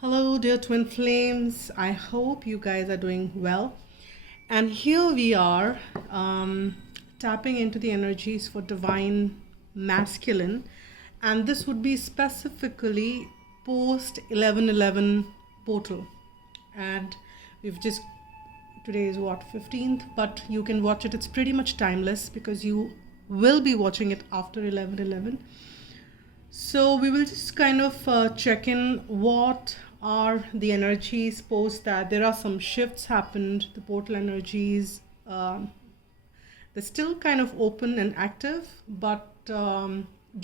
Hello, dear twin flames. I hope you guys are doing well. And here we are tapping into the energies for divine masculine. And this would be specifically post 11:11 portal. And we've just, today is what, 15th, but you can watch it. It's pretty much timeless because you will be watching it after 11:11. So we will just kind of check in what are the energies post that. There are some shifts happened. The portal energies, they're still kind of open and active, but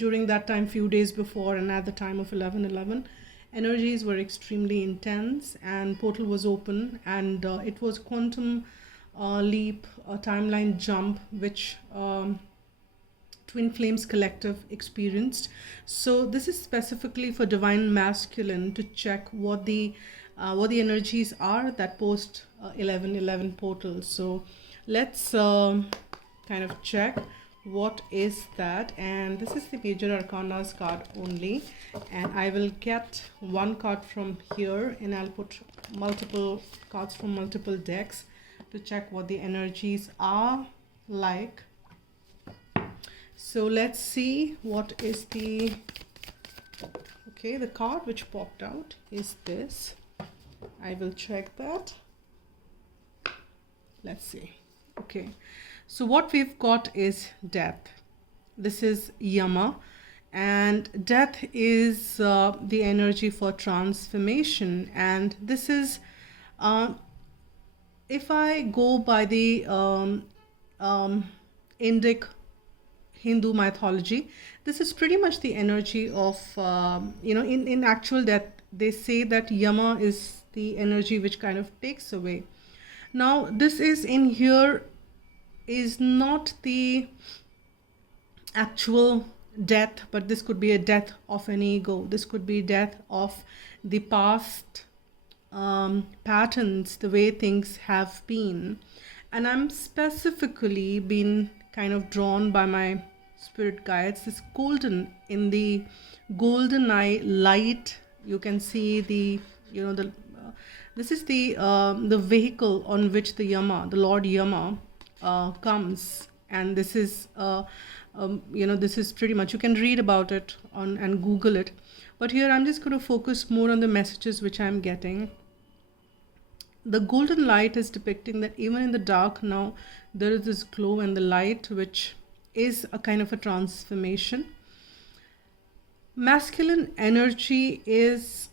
during that time, few days before and at the time of 11:11, energies were extremely intense and portal was open, and it was quantum leap, a timeline jump, which Twin Flames Collective experienced. So this is specifically for divine masculine to check what the energies are that post 11:11 portal. So let's kind of check what is that. And this is the major arcanas card only, and I will get one card from here and I'll put multiple cards from multiple decks to check what the energies are like. So let's see what is the card which popped out is this. I will check that. Let's see. Okay, so what we've got is death. This is Yama, and death is the energy for transformation. And this is if I go by the Indic Hindu mythology, this is pretty much the energy of in actual death. They say that Yama is the energy which kind of takes away. Now this is in here is not the actual death, but this could be a death of an ego. This could be death of the past patterns, the way things have been. And I'm specifically been kind of drawn by my spirit guides, this golden, in the golden eye light. You can see the this is the vehicle on which the Yama, the Lord Yama, comes. And this is this is pretty much, you can read about it on and Google it, but here I'm just going to focus more on the messages which I'm getting. The golden light is depicting that even in the dark now there is this glow and the light, which is a kind of a transformation. Masculine energy is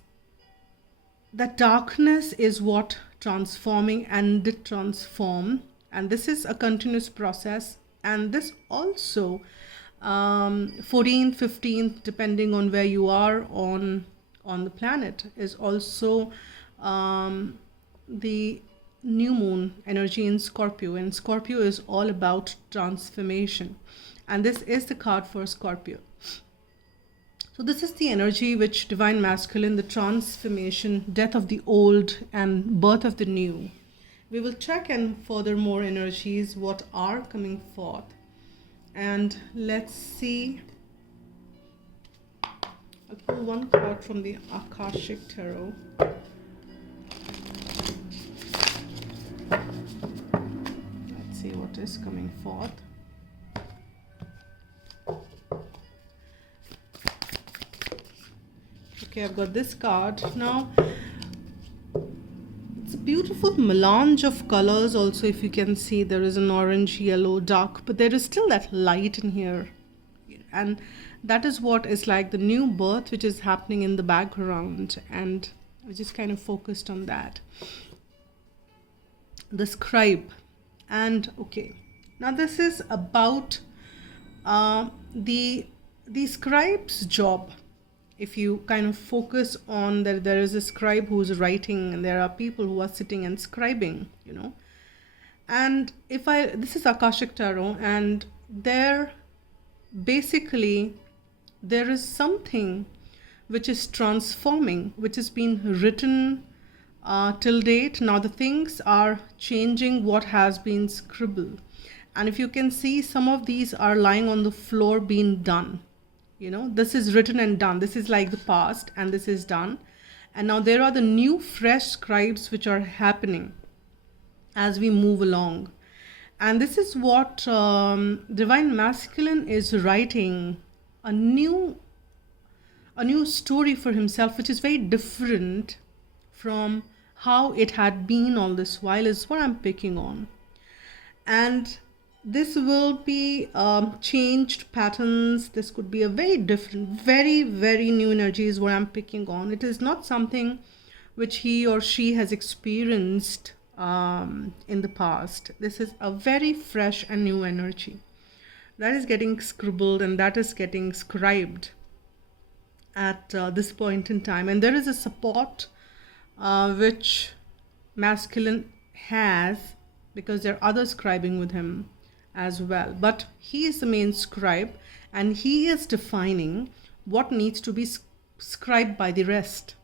that darkness is what transforming and did transform, and this is a continuous process. And this also 14th, 15th, depending on where you are on the planet, is also the new moon energy in Scorpio, and Scorpio is all about transformation, and this is the card for Scorpio. So this is the energy which divine masculine, the transformation, death of the old and birth of the new. We will check and further more energies what are coming forth, and let's see. I'll pull one card from the Akashic Tarot. See what is coming forth. Okay, I've got this card. Now it's a beautiful melange of colors. Also, if you can see, there is an orange, yellow, dark, but there is still that light in here, and that is what is like the new birth which is happening in the background, and I just kind of focused on that. The scribe. And okay, now this is about the scribe's job. If you kind of focus on that, there is a scribe who's writing, and there are people who are sitting and scribing, and this is Akashic Tarot, and there basically there is something which is transforming, which has been written till date. Now the things are changing what has been scribbled, and if you can see, some of these are lying on the floor being done. This is written and done. This is like the past, and this is done, And now there are the new fresh scribes which are happening as we move along. And this is what Divine Masculine is writing, a new story for himself, which is very different from how it had been all this while, is what I'm picking on. And this will be changed patterns. This could be a very different, very, very new energy is what I'm picking on. It is not something which he or she has experienced in the past. This is a very fresh and new energy that is getting scribbled and that is getting scribed at this point in time. And there is a support which masculine has, because there are others scribing with him as well. But he is the main scribe and he is defining what needs to be scribed by the rest.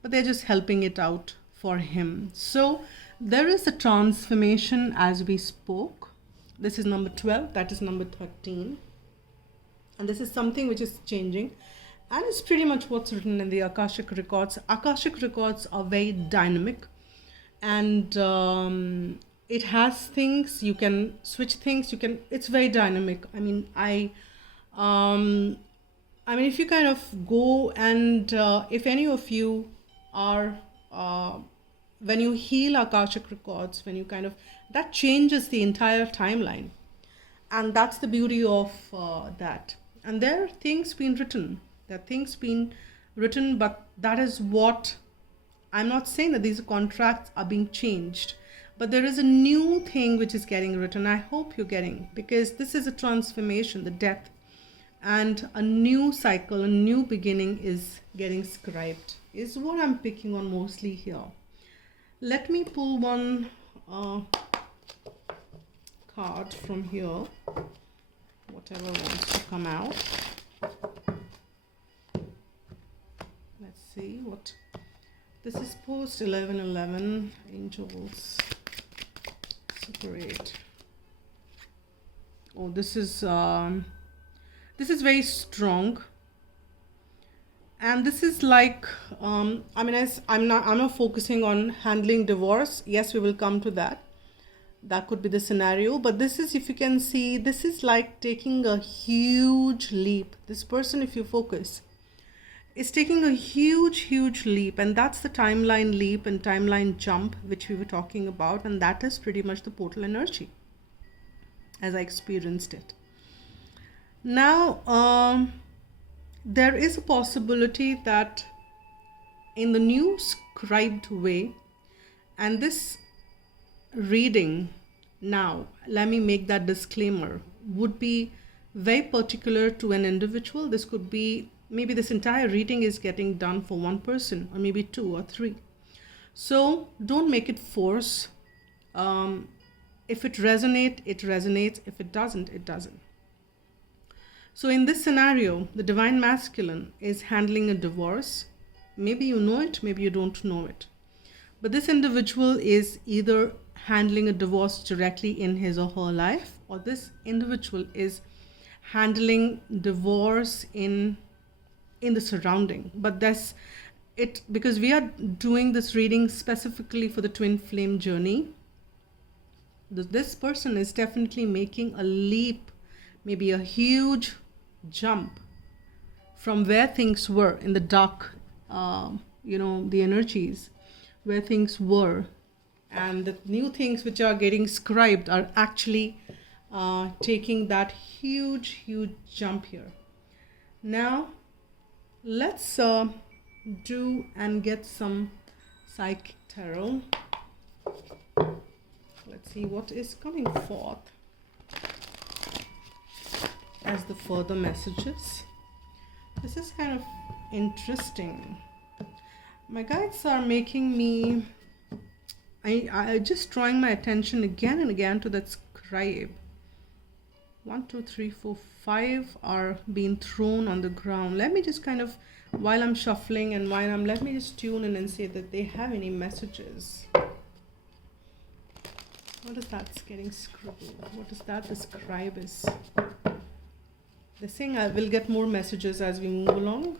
But they're just helping it out for him. So there is a transformation as we spoke. This is number 12, that is number 13. And this is something which is changing. And it's pretty much what's written in the Akashic records. Akashic records are very dynamic. And it has things, you can switch things, it's very dynamic. I mean, if you kind of go and if any of you are, when you heal Akashic records, when you kind of, that changes the entire timeline. And that's the beauty of that. And there are things being written. But that is what, I'm not saying that these contracts are being changed, but there is a new thing which is getting written. I hope you're getting, because this is a transformation, the death, and a new cycle, a new beginning is getting scribed, is what I'm picking on mostly here. Let me pull one card from here, whatever wants to come out. Let's see what this is. Post 1111 angels. Super 8. Oh, this is very strong. And this is like, I'm not focusing on handling divorce. Yes, we will come to that. That could be the scenario. But this is, if you can see, this is like taking a huge leap. This person, if you focus, is taking a huge leap. And that's the timeline leap and timeline jump, which we were talking about. And that is pretty much the portal energy, as I experienced it. Now, there is a possibility that in the new scribed way, and this reading, now let me make that disclaimer, would be very particular to an individual. This could be, maybe this entire reading is getting done for one person, or maybe 2 or 3. So don't make it force. If it resonates, it resonates. If it doesn't, it doesn't. So in this scenario, the Divine Masculine is handling a divorce. Maybe you know it, maybe you don't know it. But this individual is either handling a divorce directly in his or her life, or this individual is handling divorce in the surrounding. But that's it, because we are doing this reading specifically for the twin flame journey. This person is definitely making a leap, maybe a huge jump from where things were in the dark, the energies where things were, and the new things which are getting scribed are actually taking that huge jump here. Now let's do and get some psychic tarot. Let's see what is coming forth as the further messages. This is kind of interesting. My guides are making me, I just drawing my attention again and again to that scribe. 1, 2, 3, 4, 5 are being thrown on the ground. Let me just kind of, while I'm shuffling and let me just tune in and see that they have any messages. What is that getting scribbled? What is that the scribe is? They're saying I will get more messages as we move along.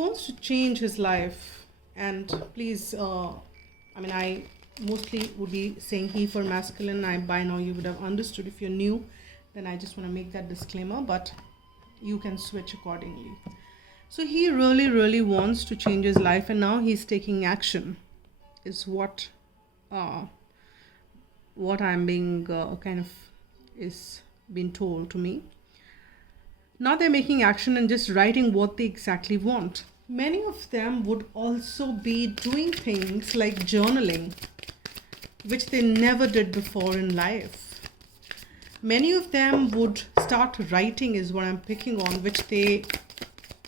wants to change his life. And please, I mean, I mostly would be saying he for masculine. I by now you would have understood. If you're new, then I just want to make that disclaimer, but you can switch accordingly. So he really wants to change his life, and now he's taking action, is what I'm being is being told to me. Now they're making action and just writing what they exactly want. Many of them would also be doing things like journaling, which they never did before in life. Many of them would start writing, is what I'm picking on, which they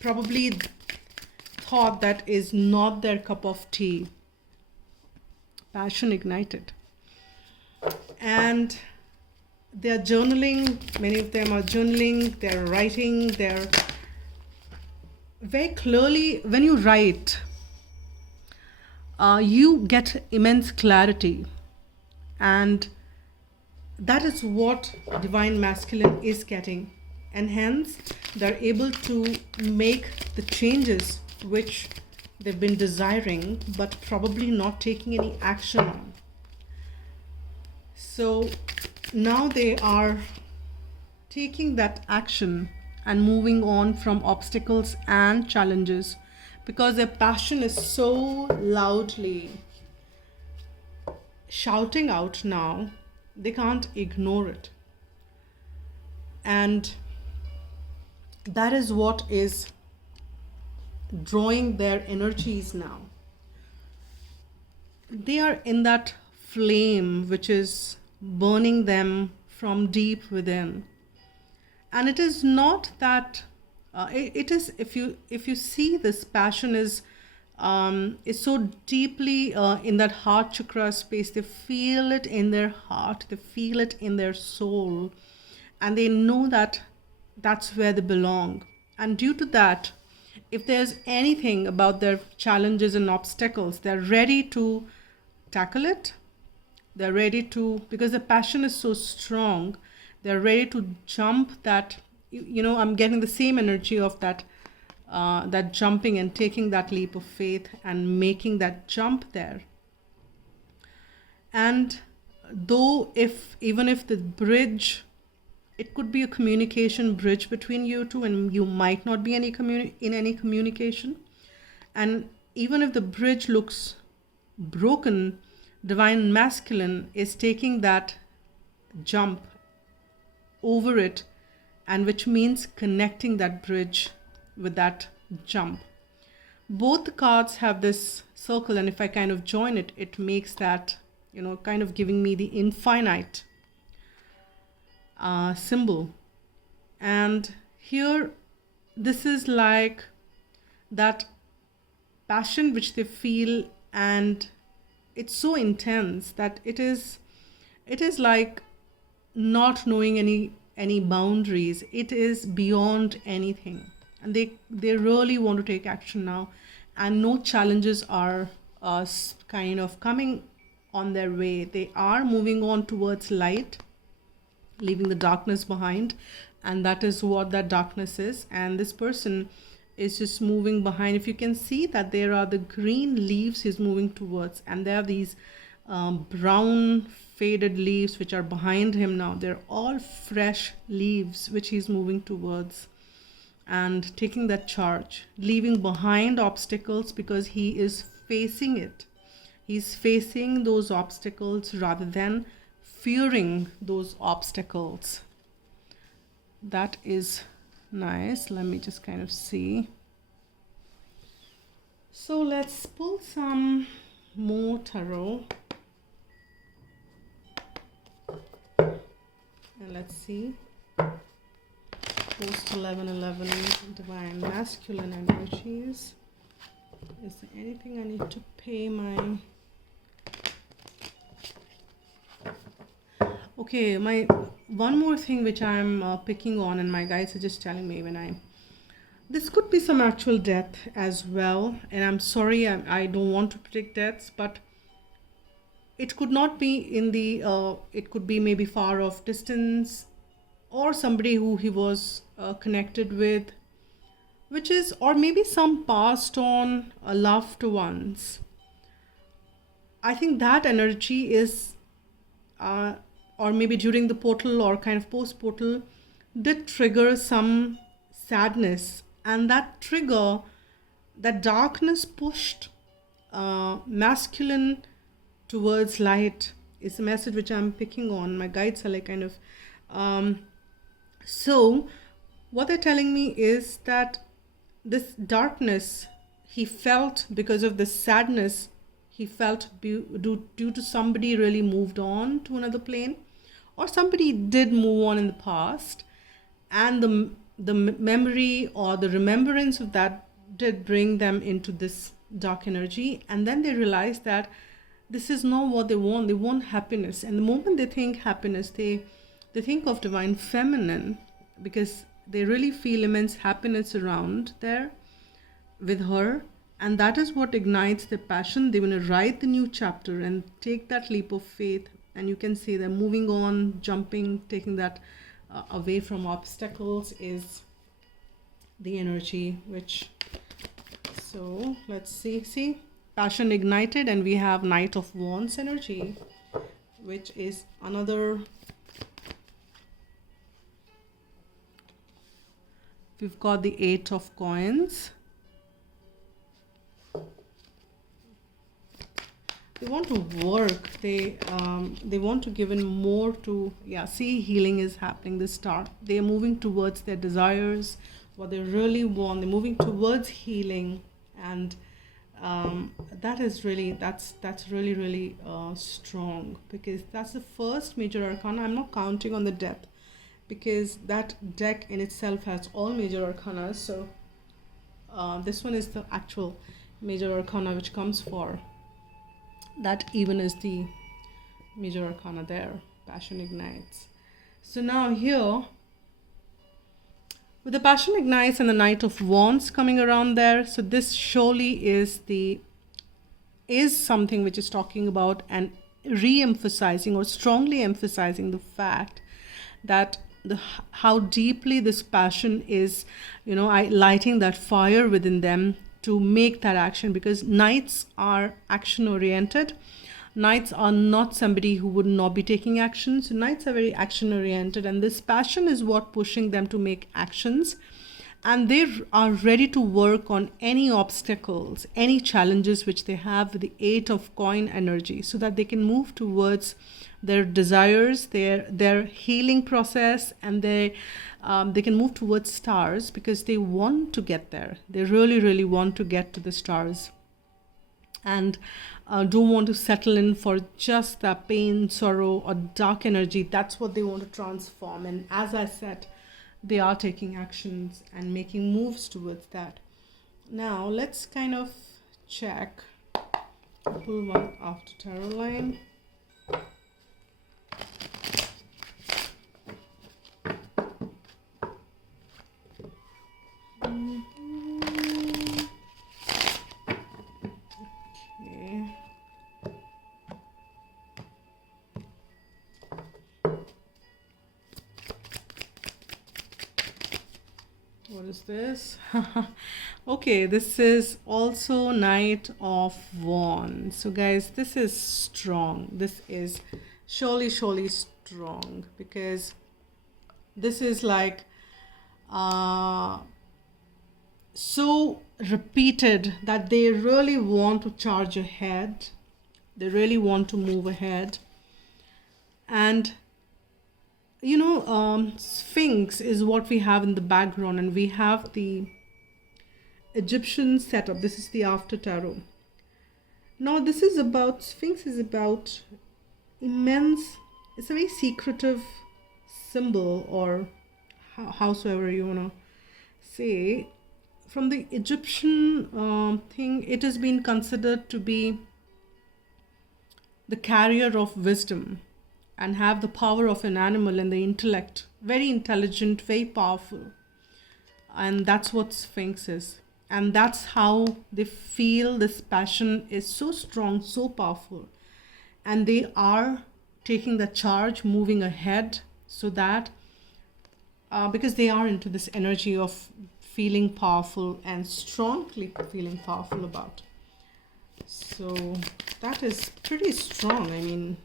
probably thought that is not their cup of tea. Passion ignited. And they're journaling. Many of them are journaling, they're writing, they're very clearly, when you write, you get immense clarity, and that is what divine masculine is getting, and hence they're able to make the changes which they've been desiring but probably not taking any action on. So now they are taking that action and moving on from obstacles and challenges, because their passion is so loudly shouting out now, they can't ignore it. And that is what is drawing their energies now. They are in that flame which is burning them from deep within. And it is not that it is, if you see, this passion is so deeply in that heart chakra space. They feel it in their heart, they feel it in their soul, and they know that that's where they belong. And due to that, if there's anything about their challenges and obstacles, they're ready to tackle it. They're ready to, because the passion is so strong, they're ready to jump that, I'm getting the same energy of that jumping and taking that leap of faith and making that jump there. And though even if the bridge, it could be a communication bridge between you two, and you might not be in any communication. And even if the bridge looks broken, divine masculine is taking that jump over it, and which means connecting that bridge with that jump. Both the cards have this circle, and if I kind of join it, it makes that, kind of giving me the infinite symbol. And here, this is like that passion which they feel, and it's so intense that it is like not knowing any boundaries. It is beyond anything, and they really want to take action now, and no challenges are kind of coming on their way. They are moving on towards light, leaving the darkness behind, and that is what that darkness is. And this person is just moving behind. If you can see that there are the green leaves he's moving towards, and there are these brown faded leaves which are behind him now. They're all fresh leaves which he's moving towards and taking that charge, leaving behind obstacles, because he is facing it. He's facing those obstacles rather than fearing those obstacles. That is nice. Let me just kind of see. So let's pull some more tarot. And let's see. Post 1111, divine masculine energies. Is there anything I need to pay my... Okay, my one more thing which I'm picking on, and my guides are just telling me this could be some actual death as well. And I'm sorry, I don't want to predict deaths, but it could not be in the, it could be maybe far off distance, or somebody who he was connected with. which is, or maybe some passed on loved ones. I think that energy is, or maybe during the portal or kind of post portal, did trigger some sadness, and that trigger, that darkness pushed masculine towards light, is the message which I'm picking on. My guides are like kind of, so what they're telling me is that this darkness he felt because of this sadness he felt due to somebody really moved on to another plane, or somebody did move on in the past, and the memory or the remembrance of that did bring them into this dark energy. And then they realized that this is not what they want. They want happiness, and the moment they think happiness, they think of divine feminine, because they really feel immense happiness around there with her, and that is what ignites their passion. They want to write the new chapter and take that leap of faith, and you can see them moving on, jumping, taking that away from obstacles is the energy. Which, so let's see, passion ignited, and we have Knight of Wands energy, which is another. We've got the Eight of Coins. They want to work. They want to give in more to, yeah, see, healing is happening. This start. They are moving towards their desires, what they really want. They're moving towards healing, and that is really, that's really strong, because that's the first major arcana. I'm not counting on the depth, because that deck in itself has all major arcana. So this one is the actual major arcana which comes for that, even is the major arcana there. Passion ignites. So now here with the passion ignites and the Knight of Wands coming around there, so this surely is something which is talking about and re-emphasizing or strongly emphasizing the fact that how deeply this passion is, lighting that fire within them to make that action, because knights are action oriented. Knights are not somebody who would not be taking actions. Knights are very action oriented, and this passion is what pushing them to make actions, and they are ready to work on any obstacles, any challenges which they have with the Eight of Coin energy, so that they can move towards their desires, their healing process, and they can move towards stars, because they want to get there. They really want to get to the stars, and don't want to settle in for just that pain, sorrow, or dark energy. That's what they want to transform. And as I said, they are taking actions and making moves towards that. Now let's kind of check, pull one after tarot line. What is this? Okay, this is also Knight of Wands. So guys, this is strong. This is surely strong, because this is like so repeated that they really want to charge ahead. They really want to move ahead. And Sphinx is what we have in the background, and we have the Egyptian setup. This is the after tarot. Now this is about, Sphinx is about immense, it's a very secretive symbol, or howsoever you want to say. From the Egyptian thing, it has been considered to be the carrier of wisdom, and have the power of an animal and the intellect. Very intelligent, very powerful. And that's what Sphinx is. And that's how they feel this passion is so strong, so powerful. And they are taking the charge, moving ahead, so that, because they are into this energy of feeling powerful and strongly feeling powerful about. So that is pretty strong. I mean,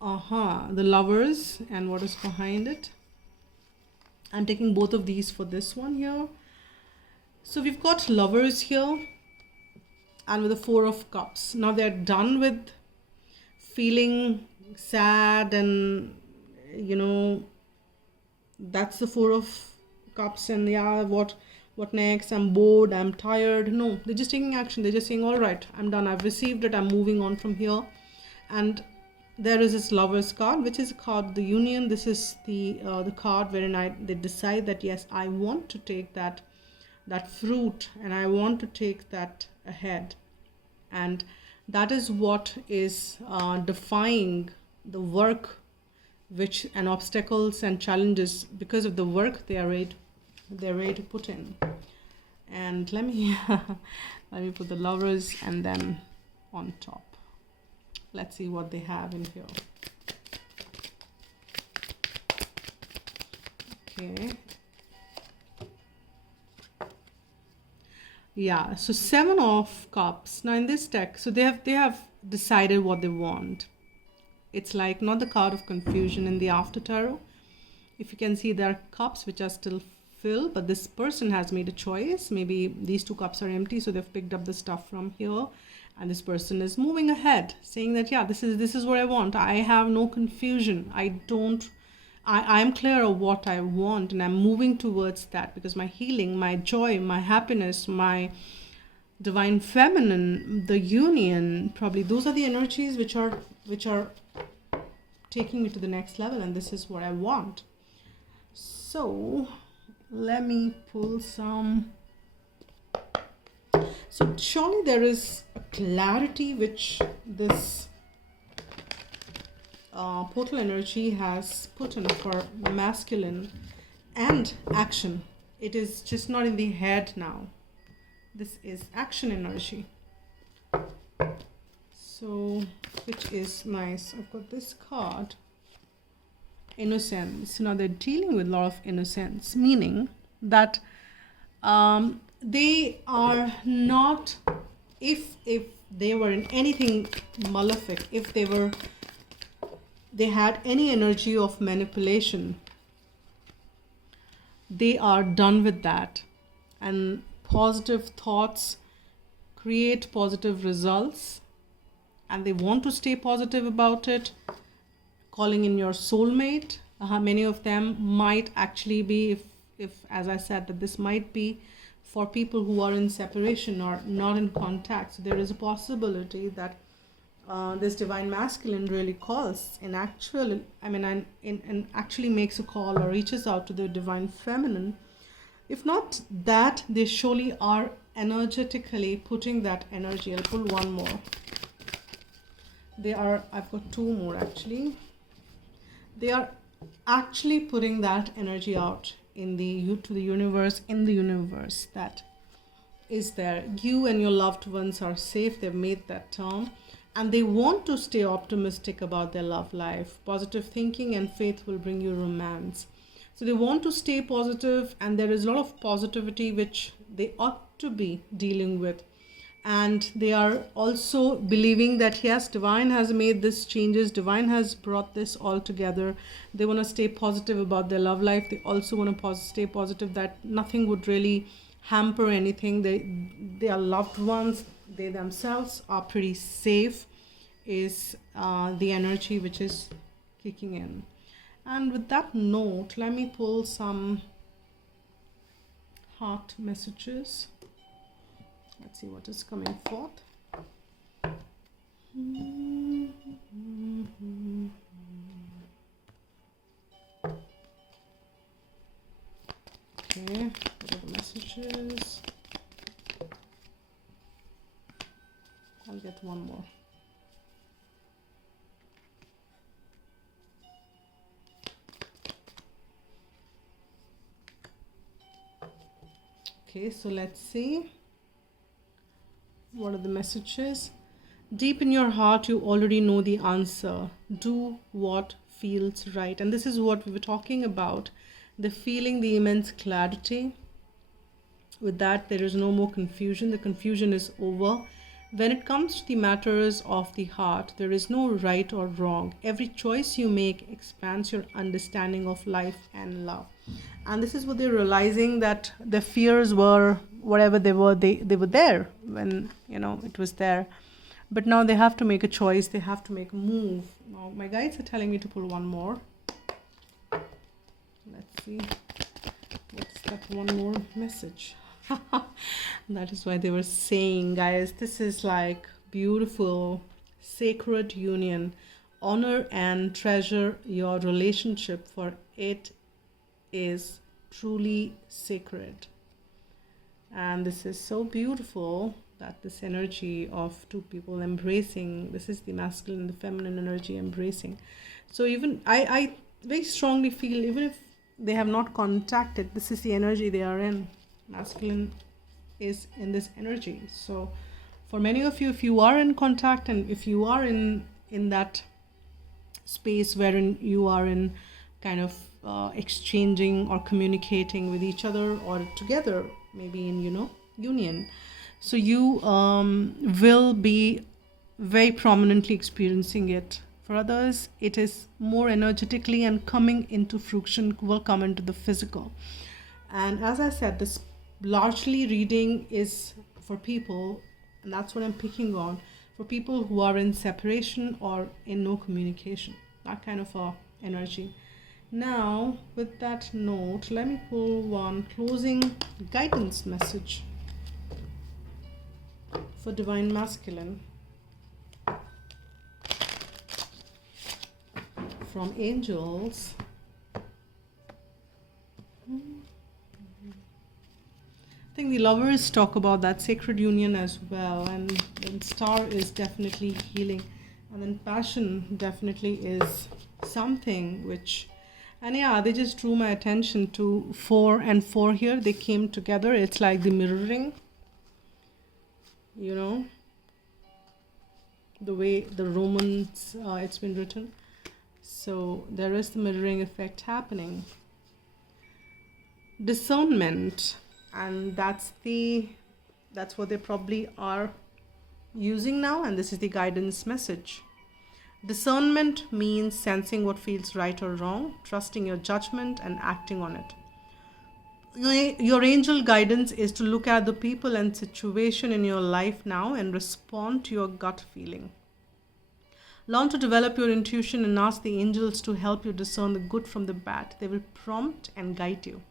the Lovers and what is behind it. I'm taking both of these for this one here. So we've got Lovers here and with the Four of Cups. Now they're done with feeling sad and, you know, that's the Four of Cups, and yeah, what next? I'm bored, I'm tired. No, they're just taking action. They're just saying, all right, I'm done, I've received it, I'm moving on from here. And there is this Lovers card, which is a card of the union. This is the card wherein they decide that yes, I want to take that fruit and I want to take that ahead. And that is what is defying the work which and obstacles and challenges because of the work they're ready to put in. And let me let me put the Lovers and then on top. Let's see what they have in here. Okay. Yeah, so Seven of Cups. Now in this deck, so they have decided what they want. It's like not the card of confusion in the After Tarot. If you can see, there are cups which are still filled, but this person has made a choice. Maybe these two cups are empty, so they've picked up the stuff from here. And this person is moving ahead, saying that, yeah, this is what I want. I have no confusion. I'm clear of what I want, and I'm moving towards that because my healing, my joy, my happiness, my divine feminine, the union, probably those are the energies which are taking me to the next level, and this is what I want. So let me pull some. So surely there is a clarity which this portal energy has put in for masculine and action. It is just not in the head now. This is action energy. So, which is nice. I've got this card, innocence. Now they're dealing with a lot of innocence, meaning that they are not, if they were in anything malefic, if they had any energy of manipulation, they are done with that. And positive thoughts create positive results, and they want to stay positive about it. Calling in your soulmate. Many of them might actually be, if as I said, that this might be for people who are in separation or not in contact. So there is a possibility that this divine masculine really calls in actual, and actually makes a call or reaches out to the divine feminine. If not that, they surely are energetically putting that energy. I'll pull one more. I've got two more actually. They are actually putting that energy out to the universe, in the universe that is there. You and your loved ones are safe. They've made that term, and they want to stay optimistic about their love life. Positive thinking and faith will bring you romance. So they want to stay positive, and there is a lot of positivity which they ought to be dealing with. And they are also believing that yes, divine has made this changes, divine has brought this all together. They want to stay positive about their love life. They also want to stay positive that nothing would really hamper anything. Their loved ones, they themselves are pretty safe, is the energy which is kicking in. And with that note, let me pull some heart messages. Let's see what is coming forth. Okay, what are the messages? I'll get one more. Okay, so let's see. What are the messages? Deep in your heart, you already know the answer. Do what feels right. And this is what we were talking about, They're feeling the immense clarity. With that, there is no more confusion. The confusion is over. When it comes to the matters of the heart, there is no right or wrong. Every choice you make expands your understanding of life and love. And this is what they're realizing, that the fears were whatever they were there when, it was there. But now they have to make a choice. They have to make a move. Now, my guides are telling me to pull one more. Let's see. What's that one more message? That is why they were saying, guys, this is like beautiful, sacred union. Honor and treasure your relationship, for it is truly sacred. And this is so beautiful, that this energy of two people embracing, this is the masculine and the feminine energy embracing. So even I very strongly feel, even if they have not contacted, this is the energy they are in. Masculine is in this energy. So for many of you, if you are in contact, and if you are in that space wherein you are in kind of exchanging or communicating with each other or together, maybe in union, so you will be very prominently experiencing it. For others, it is more energetically and coming into fruition, will come into the physical. And as I said, this largely reading is for people, and that's what I'm picking on, for people who are in separation or in no communication, that kind of a energy. Now, with that note, let me pull one closing guidance message for Divine Masculine from angels. I think the lovers talk about that sacred union as well, and then star is definitely healing, and then passion definitely is something which, and yeah, they just drew my attention to 4 and 4 here. They came together. It's like the mirroring, the way the Romans, it's been written. So there is the mirroring effect happening. Discernment, and that's what they probably are using now, and this is the guidance message. Discernment means sensing what feels right or wrong, trusting your judgment and acting on it. Your angel guidance is to look at the people and situation in your life now and respond to your gut feeling. Learn to develop your intuition and ask the angels to help you discern the good from the bad. They will prompt and guide you.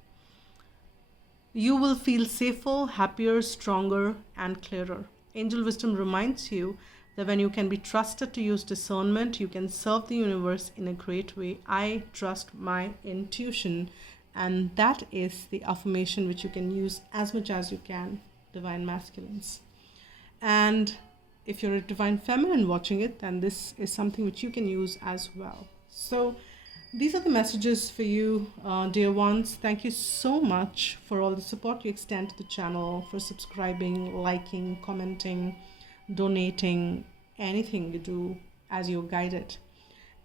You will feel safer, happier, stronger, and clearer. Angel wisdom reminds you that when you can be trusted to use discernment, you can serve the universe in a great way. I trust my intuition. And that is the affirmation which you can use as much as you can, Divine Masculines. And if you're a Divine Feminine watching it, then this is something which you can use as well. So these are the messages for you, dear ones. Thank you so much for all the support you extend to the channel, for subscribing, liking, commenting, donating, anything you do as you're guided.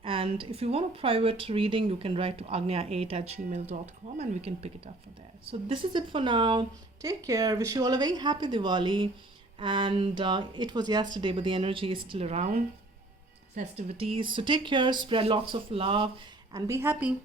And if you want a private reading, you can write to agnya8@gmail.com and we can pick it up from there. So this is it for now. Take care. Wish you all a very happy Diwali. And it was yesterday, but the energy is still around. Festivities. So take care, spread lots of love, and be happy.